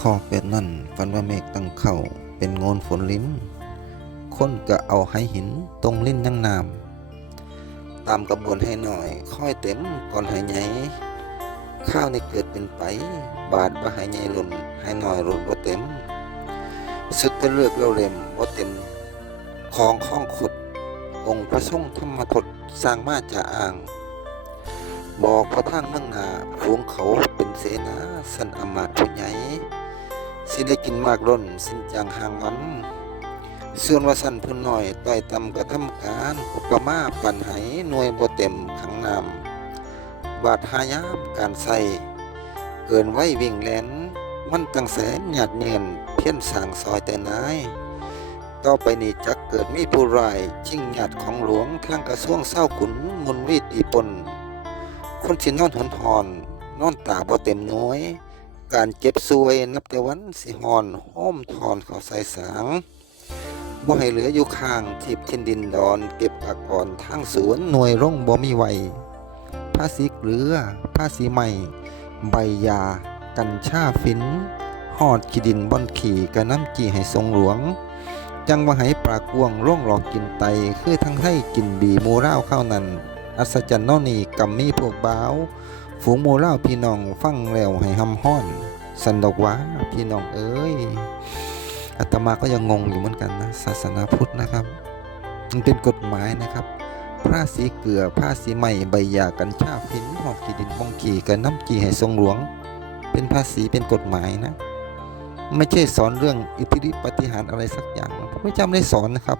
คอเป็ดนั่นฝันว่าเมฆตั้งเข่าเป็นโงนฝนลิ้น คนก็เอาให้หินตรงลิ้นยังนาม ตามกระบวนให้หน่อย ค่อยเต็มก่อนให้ใหญ่ข้าวในเกิดเป็นไป บาดบ่ให้ใหญ่หล่นให้หน่อยหล่นบ่เต็ม สุดจะเลือกเราเล่มบ่เต็มของข้องขดองค์พระทรงธรรมทดสร้างมาจากอ่าง บอกพระทางเมืองนาฝูงเขาเป็นเสนาสันอมาตผู้ใหญ่ สิได้กินมากล้นสิ้นจางห่างมันส่วนว่าสั้นผู้น้อยต่อยตำกระทำการอุปมาปันไหหน่วยบ่เต็มขังนำบาดหายามการใส่เกินไว้วิ่งแลนมันตั้งแสนหยาดเนียนเพี้ยนสางซอยแต่นายต่อไปนี้จักเกิดมีผู้ร้ายชิงหยาดของหลวงทางกระทรวงเศร้าขุนมุนวีตีปนคนสินอนหอนหอนนอนตาบ่เต็มน้อย การเจ็บซวยนับแต่วันสิหอนห้อมทอนเขาใส่สางบ่ให้เหลืออยู่ข้างทิพย์ทินดินดอน เก็บอากรทางสวนหน่วยร่งบ่มีไหวผ้าสีเกลือผ้าสีใหม่ ใบยา กัญชาฟินหอดขีดินบ่อนขี่กระน้ำจีให้ทรงหลวง จังว่าให้ปลากวงร่องหลอกกินไต คือทั้งให้กินบีมูร่าวข้าวนั้น อัศจรรย์นอนี่กัมมีพวกบ้าว ฝูงหมูเล่าพี่น้องฟังแล้วให้หำห้อนสันดอกว่าพี่น้องเอ้ยอาตมาก็ยังงงอยู่เหมือนกันนะศาสนาพุทธนะครับ มันเป็นกฎหมายนะครับผ้าสีเกลือผ้าสีใหม่ใบยากัญชาฟินหอกขีดินบงขี่กับน้ำจีให้ทรงหลวง เป็นภาษีเป็นกฎหมายนะ ไม่ใช่สอนเรื่องอิทธิฤทธิปฏิหารอะไรสักอย่างพระเจ้าไม่ได้สอนนะครับ